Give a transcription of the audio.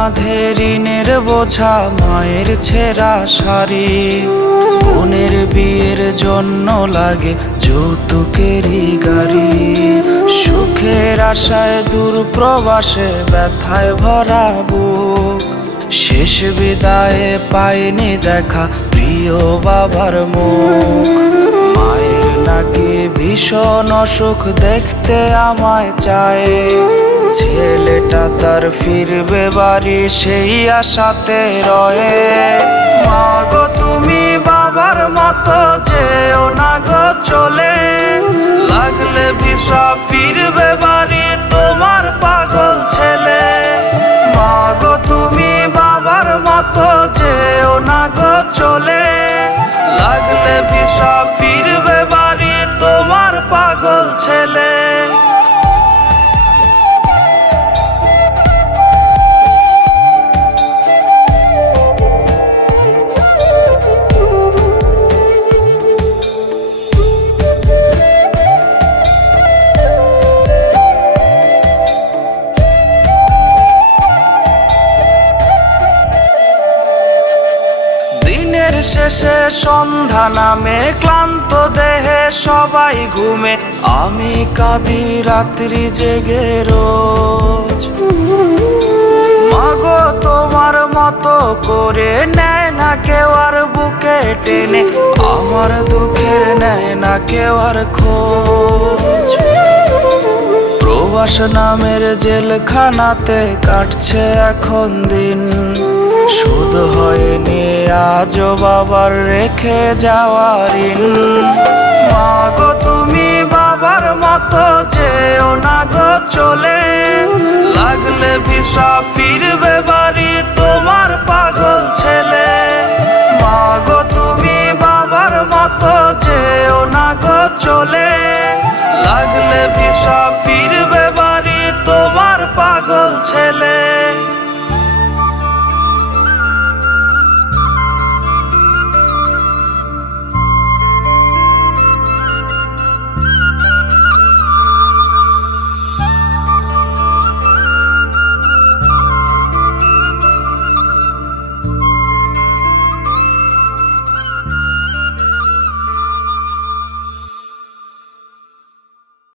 কাঁধে ঋণের বোঝা, মায়ের ছেঁড়া শাড়ি, বোনের বিয়ের জন্য লাগে যৌতুকেরই গাড়ি। সুখের আশায় দূর প্রবাসে ব্যথায় ভরা বুক, শেষ বিদায়ে পাইনি দেখা প্রিয় বাবার মুখ। মায়ের নাকি ভীষণ অসুখ, দেখতে আমায় চায়, ছেলেটা তার ফিরবে বাড়ি সেই আশাতে রয়ে। মা গো তুমি বাবার মতো যেও না গো চলে, লাগলে ভিসা ফিরবে বাড়ি তোমার পাগল ছেলে। মা গো তুমি বাবার মতো যেও না গো চলে, লাগলে ভিসা ফিরবে বাড়ি তোমার পাগল ছেলে। শেষে সন্ধ্যা নামে, ক্লান্ত দেহে সবাই ঘুমে, আমি কাঁদি রাত্রি জেগে রোজ। মাগো তোমার মতো করে নেয় না কেউ আর বুকে টেনে, আমার দুঃখের নেয় না কেউ আর খোঁজ। প্রবাস নামের জেলখানাতে কাটছে এখন দিন, শোধ হয়নি আজও বাবার রেখে যাওয়া ঋণ। মা গো তুমি বাবার মতো যেও না গো চলে, লাগলে ভিসা ফিরবে।